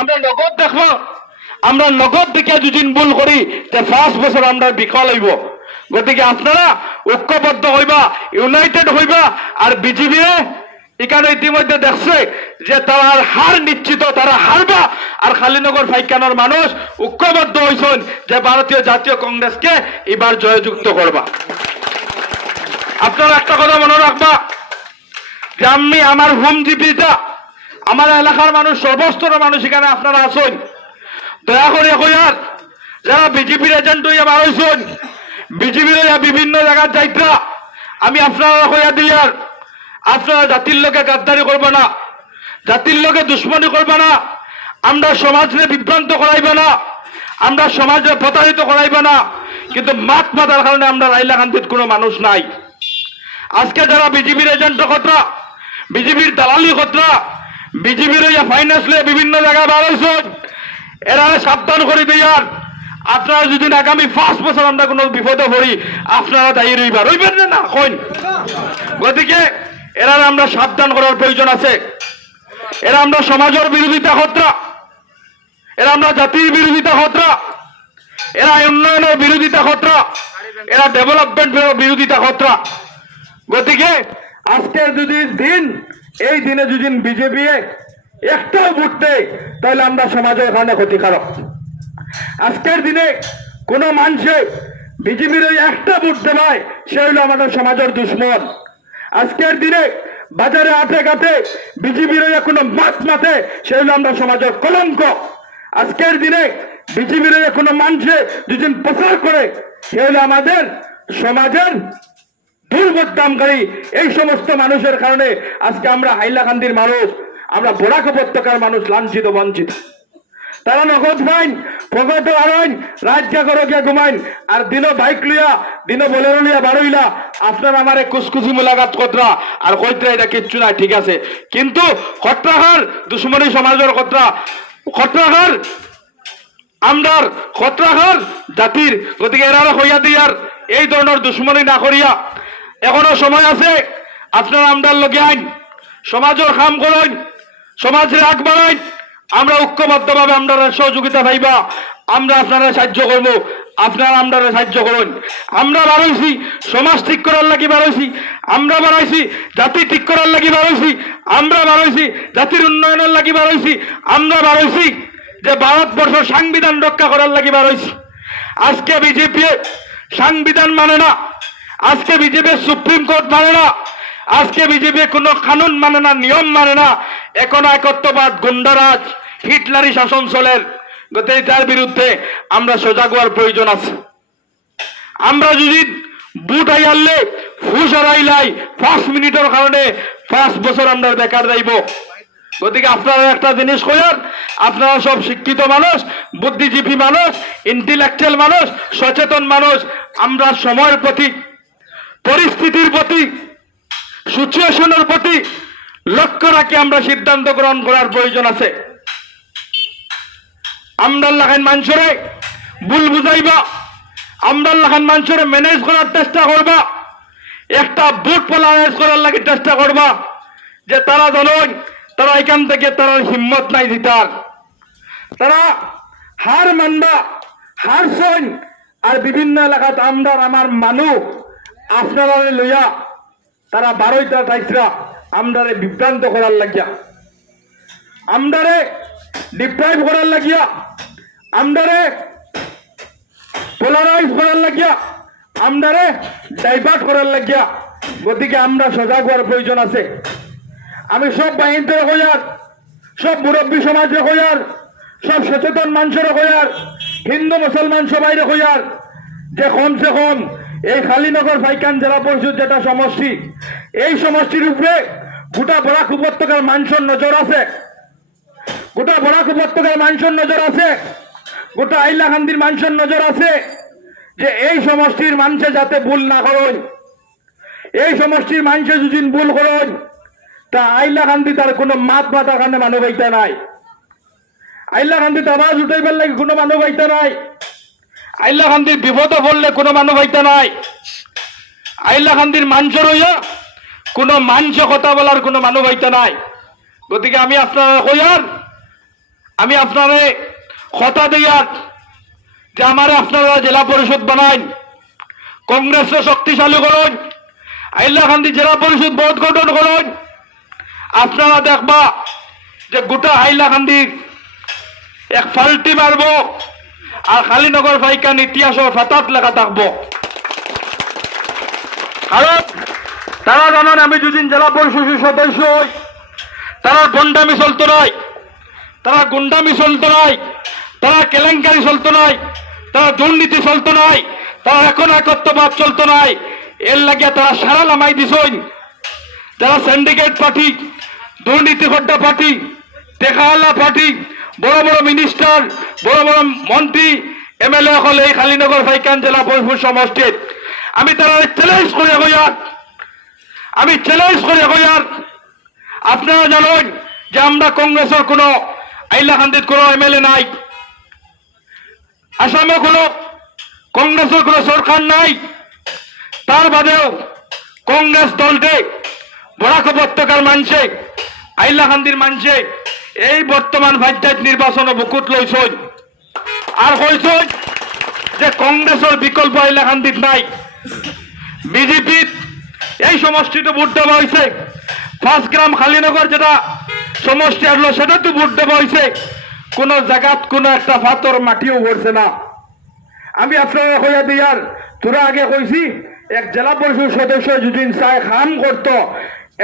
আমরা নগদ দেখব, আমরা নগদ দেখে দুদিন ভুল করি যে 5 বছর আমরা বিফল হইব। গতিকে আপনারা ঐক্যবদ্ধ হইবা, ইউনাইটেড হইবা। আর বিজেপি এখানে ইতিমধ্যে দেখছে যে তার হার নিশ্চিত, তারা হারবা। আর খালিনগর ফাইকানোর মানুষ ঐক্যবদ্ধ হয়েছেন যে ভারতীয় জাতীয় কংগ্রেসকে এবার জয়যুক্ত করবা। আপনারা একটা কথা মনে রাখবা যে আমি আমার হোম জিপিটা, আমার এলাকার মানুষ, সর্বস্তরের মানুষ এখানে আপনারা আছেন, দয়া করে কইয়ার যারা বিজেপির এজেন্ট হইয়া বার হয়েছেন, বিজেপির বিভিন্ন জায়গার যাইত্রা, আমি আপনারা কইয়া দিয়ার আপনারা জাতির লোকে গাদ্দারি করবে না, জাতির লোকে দুশ্মনী করবে না, আমরা সমাজকে বিভ্রান্ত করাইবে না, আমরা সমাজে প্রতারিত করাইবে না। কিন্তু মাত মাতার কারণে আমরা হাইলাকান্দির কোনো মানুষ নাই। আজকে যারা বিজেপির এজেন্ট খতরা, বিজেপির দালালি খতরা, বিজেপির ফাইন্যান্স লিয়ে বিভিন্ন জায়গায় বার হয়েছেন, এরা সাবধান করে দিয়ার আপনারা যদি আগামী 5 বছর আমরা কোনো বিপদে পড়ি আপনারা দায়ী রইবেন না কইন। গতিকে এরা আমরা সাবধান করার প্রয়োজন আছে। এরা আমরা সমাজের বিরোধিতা খতরা, এরা আমরা জাতির বিরোধিতা খতরা, এরা উন্নয়নের বিরোধিতা খতরা, এরা ডেভেলপমেন্ট বিরোধিতা খতরা। গতিকে আজকের যদি দিন, এই দিনে যদি বিজেপি একটাও ভোট দেয় তাহলে আমরা সমাজের কারণে ক্ষতিকারক। আজকের দিনে কোন মানুষে বিজেপির ওই একটা ভোট দেয় সে হইল আমাদের সমাজের দুশ্মন। আজকের দিনে বাজারে আটে ঘাটে বিজেপির ওই কোনো মাত মাথে সে হইল আমরা সমাজের কলঙ্ক। আজকের দিনে বিজেপির ওই কোনো মানুষে দুদিন প্রচার করে সে হইল আমাদের সমাজের দুর্বদনামকারী। এই সমস্ত মানুষের কারণে আজকে আমরা হাইলাকান্দির মানুষ, আমরা বরাক উপত্যকার মানুষ লাঞ্ছিত বঞ্চিত। তারা নগদ পাইন, পকেট আড়াইন, রাজ্য করে গিয়া ঘুমাইন, আর দিনও বাইক লইয়া, দিনও বোলেরো লইয়া বারইলা আপনার আমার কুচকুচি মোলাকাত কতরা আর কইতরা, এটা কিচ্ছু নাই, ঠিক আছে। কিন্তু খতরাহার দুশ্মনী সমাজের কতরা, খতরাহার আমরার, খতরাহার জাতির। গতিকে এরা হইয়া দিয়ার এই ধরনের দুশ্মনী না করিয়া এখনো সময় আছে। আপনারা আমরার লগে আইন, সমাজের কাম করেন, সমাজের আগ বাড়াইন। আমরা ঐক্যবদ্ধভাবে আমরা সহযোগিতা পাইবা, আমরা আপনারা সাহায্য করবো, আপনারা আমরা সাহায্য করুন। আমরা বাড়াইছি সমাজ ঠিক করার লাগি বাড়াইছি, আমরা বাড়াইছি জাতি ঠিক করার লাগি বাড়াইছি, আমরা বাড়াইছি জাতির উন্নয়নের লাগি বাড়াইছি, আমরা বাড়াইছি যে ভারতবর্ষ সংবিধান রক্ষা করার লাগি বাড়াইছি। আজকে বিজেপি সংবিধান মানে না, আজকে বিজেপি সুপ্রিম কোর্ট মানে না, আজকে বিজেপি কোনো কানুন মানে না, নিয়ম মানে না। এখন একত্ববাদ, গুন্ডারাজ, হিটলারি শাসন চলের। গতিকে তার বিরুদ্ধে আমরা সজাগ হওয়ার প্রয়োজন আছে। আমরা যদি বুট আইয়ালে ফুস হারাইলাই 5 মিনিটের কারণে 5 বছর আমরা বেকার যাইব। গতিকে আপনারা একটা জিনিস কইয়ার, আপনারা সব শিক্ষিত মানুষ, বুদ্ধিজীবী মানুষ, ইন্টেলেকচুয়াল মানুষ, সচেতন মানুষ, আমরা সময়ের প্রতি, পরিস্থিতির প্রতি, সিচুয়েশনের প্রতি লক্ষ্য রাখি আমরা সিদ্ধান্ত গ্রহণ করার প্রয়োজন আছে। আমরা লাখান মানুষরে ভুল বুঝাইবা, আমরা লাখান মানুষরে ম্যানেজ করার চেষ্টা করবা, একটা বুট পলারেজ করার লাগে চেষ্টা করবা যে তারা জানেন তারা এখান থেকে তারা হিম্মত নাই জিতার, তারা হার মানবা, হারছেন। আর বিভিন্ন এলাকাত আমরা আমার মানুষ আপনারা লইয়া তারা 12টা টাইসরা আমরারে বিভ্রান্ত করার লাগিয়া, আমরারে ডিপ্রাইভ করার লাগিয়া, আমরারে পোলারাইজ করার লাগিয়া, আমরারে ডাইভার্ট করার লাগিয়া। গতিকে আমরা সজাগ হওয়ার প্রয়োজন আছে। আমি সব বাহিনীদের হইয়ার, সব মুরব্বী সমাজে হইয়ার, সব সচেতন মানুষের হইয়ার, হিন্দু মুসলমান সবাই হইয়ার যে কমসে কম এই খালিনগর ফাইকান জেলা পরিষদ যেটা সমষ্টি, এই সমষ্টির উপরে গোটা বরাক উপত্যকার মানুষের নজর আছে, গোটা বরাক উপত্যকার মানুষের নজর আছে, গোটা হাইলাকান্দির মানুষের নজর আছে যে এই সমষ্টির মানুষে যাতে ভুল না করেন, এই সমষ্টির মানুষে যদি ভুল করেন তা হাইলাকান্দি তার কোনো মাত মাতার কারণে মানবাইতা নাই, হাইলাকান্দিতে আওয়াজ উঠাইবার লাগে কোনো মানবাইতা নাই, হাইলাকান্দির বিপদে পড়লে কোনো মানবাইতা নাই, হাইলাকান্দির মানুষের হইয়া কোনো মানুষ কথা বলার কোনো মানবাইতা নাই। গতিকে আমি আপনারা কইয়ার আমি আপনারে কথা দিয়ার যে আমারে আপনারা জেলা পরিষদ বানাইন, কংগ্রেসকে শক্তিশালী করুন, হাইলাকান্দি জেলা পরিষদ বোর্ড গঠন করুন। আপনারা দেখবা যে গোটা হাইলাকান্দি এক ফাল্টি মারব আর খালিনগর ফাইকান ইতিহাসের ফাতাত লেখা থাকবো। কারণ তারা জানেন আমি দুদিন জেলা পরিষদের সদস্য হই, তারা গন্ডামি চলতো নাই, তারা গুন্ডামি চলতো নাই, তারা কেলেঙ্কারি চলতো নাই, তারা দুর্নীতি চলতো নাই, তারা এখন একত্ববাদ চলতো নাই। এর লাগিয়া তারা সারা নামাই দিছইন। যারা সিন্ডিকেট পার্টি, দুর্নীতি খড্ডা পার্টি, টেকাওয়ালা পার্টি, বড় বড় মিনিস্টার, বড় বড় মন্ত্রী, এমএলএ হল এই খালিনগর ফাইকান জেলা পরিষদ সমষ্টির আমি তারা চ্যালেঞ্জ করে কইয়ার, আমি চ্যালেঞ্জ করে কইয়ার আপনারা জানেন যে আমরা কংগ্রেসের কোনো হাইলাকান্দির কোনো এমএলএ নাই, আসামে কোনো কংগ্রেসের কোনো সরকার নাই। তার বাদেও কংগ্রেস দলটে বরাক উপত্যকার মানুষে, হাইলাকান্দির মানুষে এই বর্তমান পঞ্চায়েত নির্বাচন বুকুত লইছই আর কইছই যে কংগ্রেসের বিকল্প হাইলাকান্দিত নাই। বিজেপি এই সমষ্টিতে ভোট দেওয়া হয়েছে, 5 গ্রাম খালিনগর যেটা সমষ্টি আসলো সেটা তো ভোট দেওয়া হয়েছে, কোন জায়গাত কোনো একটা ফাতর মাটিও পড়ছে না। আমি আপনারা হইয়া দিয়ার তোরা আগে কইছি এক জেলা পরিষদ সদস্য যদি চায় খাম করতো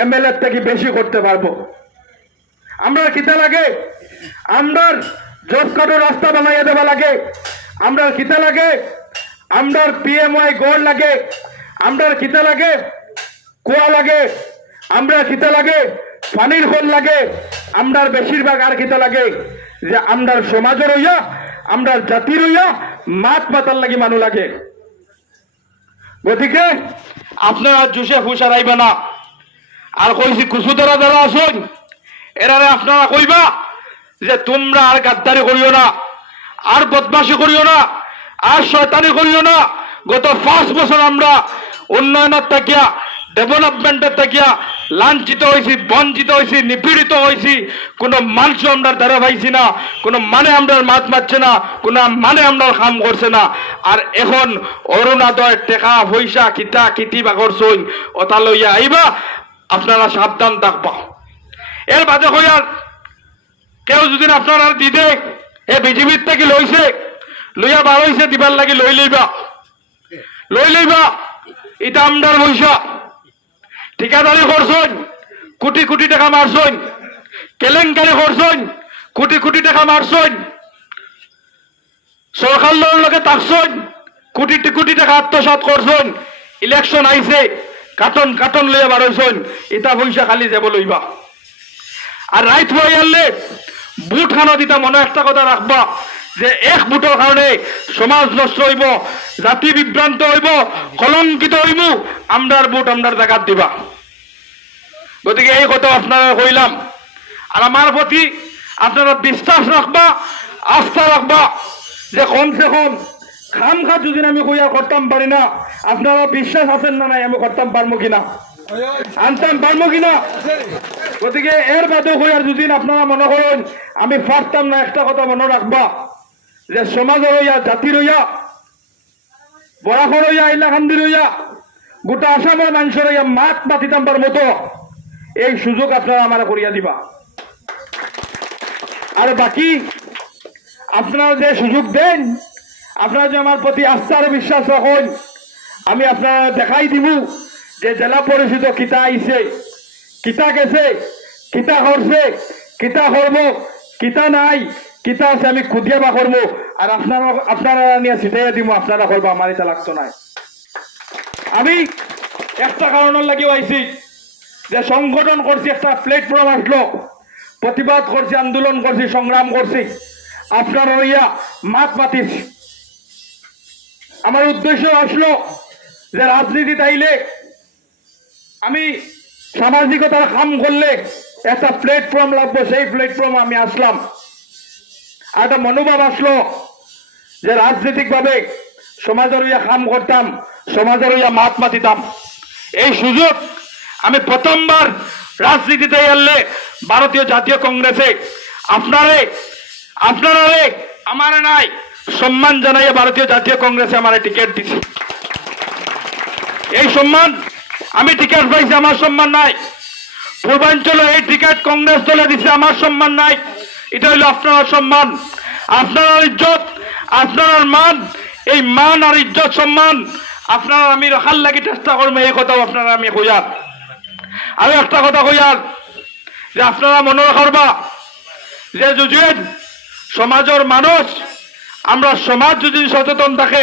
এমএলএ থেকে বেশি করতে পারবো। আমরা কিতা লাগে, আমরা জব কার্ডের রাস্তা বানাইয়া দেওয়া লাগে, আমরা কিতা লাগে, আমরা পিএমওয়াই গড় লাগে, আমরা কিতা লাগে কুয়া লাগে, আমরা কিতা লাগে পানির খোল লাগে, আমরা বেশিরভাগ আর কিতা লাগে যে আমরা সমাজের হইয়া, আমরা জাতির হইয়া মাত মাতার লাগি মানুষ লাগে। গতিকে আপনারা জুসে ফুসা রাইবে না। আর কইছি কুসুদারা যারা আসুন এরারে আপনারা কইবা যে তোমরা আর গাদ্দারি করিও না, আর বদমাশি করিও না, আর শয়তানি করিও না। গত 5 বছর আমরা উন্নয়নের তাকিয়া, ডেভেলপমেন্টের তাকিয়া লাঞ্ছিত হয়েছি, বঞ্চিত হয়েছি, নিপীড়িত হয়েছি। কোনো মানুষ আমরা দ্বারা পাইছি না, কোনো মানে আমরা মাত মারছে না, কোনো মানে আমরা কাম করছে না। আর এখন অরুণোদয় টেকা পয়সা কিতা কিতি বা করছই ওটা লইয়া আইবা, আপনারা সাবধান থাকবা। এর বাদে হইয়ার কেউ যদি আপনারা দিদে এ বিজেপির থেকে লইছে, লইয়া বার হইছে দিবার লাগি লই লইবা, লই লইবা। এটা আমদার পয়সা, ঠিকাদারি করছইন, কোটি কোটি টাকা মারছইন, কেলেঙ্কারি করছইন, কোটি কোটি টাকা মারছইন, সরকার লোকে থাকছইন, কোটি কোটি টাকা আত্মসাৎ করছইন। ইলেকশন আইছে, কাটন কাটন লইয়া বার হইছইন, এটা পয়সা খালি যাব লইবা। আর রাইত হয়ে আনলে বুট খানো দিতা মনে একটা কথা রাখবা যে এক বুটের কারণে সমাজ নষ্ট হইব, জাতি বিভ্রান্ত হইব, কলঙ্কিত হইব। আমরার বুট আমরার জায়গা দিবা। গতিকে এই কথা আপনারা কইলাম। আর আমার প্রতি আপনারা বিশ্বাস রাখবা, আস্থা রাখবা যে কমসে কম খাম খা যদি আমি কইয়া করতাম পারি না, আপনারা বিশ্বাস আছেন না নাই আমি করতাম পারবো কিনা, আনতাম পারবো কিনা। গতিকে এর বাদেও হইয়ার দুদিন আপনারা মনে করেন আমি পারতাম না, একটা কথা মনে রাখবা যে সমাজের হইয়া, জাতির হইয়া, বরাকর হইয়া, হাইলাকান্দির হইয়া, গোটা আসামের মানুষের হইয়া মাত মাতিতাম পার মতো এই সুযোগ আপনারা আমার করিয়া দিবা। আর বাকি আপনারা যে সুযোগ দেন, আপনারা যে আমার প্রতি আস্থা আর বিশ্বাস রাখেন, আমি আপনারা দেখাই দিব যে জেলা পরিষদ কিতা আইছে, কিতা গেছে, কিতা করছে, কিতা করব, কিতা নাই, কিতা আছে আমি খুদিয়া বা করবো। আর আপনারা নিয়ে ছিটাইয়া দিব, আপনারা করবো, আমার এটা লাগতো নাই। আমি একটা কারণের লাগিও আইছি যে সংগঠন করছি, একটা প্ল্যাটফর্ম আসলো, প্রতিবাদ করছি, আন্দোলন করছি, সংগ্রাম করছি, আপনারা হইয়া মাত মাতিছি। আমার উদ্দেশ্য আসলো যে রাজনীতি তাইলে আমি সামাজিকতার কাম করলে একটা প্ল্যাটফর্ম লাগবে, সেই প্ল্যাটফর্মে আমি আসলাম। আর একটা মনোভাব আসলো যে রাজনৈতিক ভাবে সমাজের হইয়া কাম করতাম, সমাজের হইয়া মাত মাতিতাম। এই সুযোগ আমি প্রথমবার রাজনীতিতে এলে ভারতীয় জাতীয় কংগ্রেসে আপনারে আপনারা আমার নাই সম্মান জানাইয়া ভারতীয় জাতীয় কংগ্রেসে আমার টিকিট দিছে। এই সম্মান আমি টিকিট পাইছি, আমার সম্মান নাই। পূর্বাঞ্চলে এই টিকিট কংগ্রেস দলে দিছে, আমার সম্মান নাই। এটা হইল আপনার সম্মান, আপনার ইজ্জত, আপনার মান। এই মান আর ইজ্জত সম্মান আপনারা আমি রাখার লাগি চেষ্টা করবো। এই কথাও আপনারা আমি কইয়ার। আর একটা কথা কইয়ার যে আপনারা মনে রাখবা যে যদি সমাজের মানুষ, আমরা সমাজ যদি সচেতন থাকে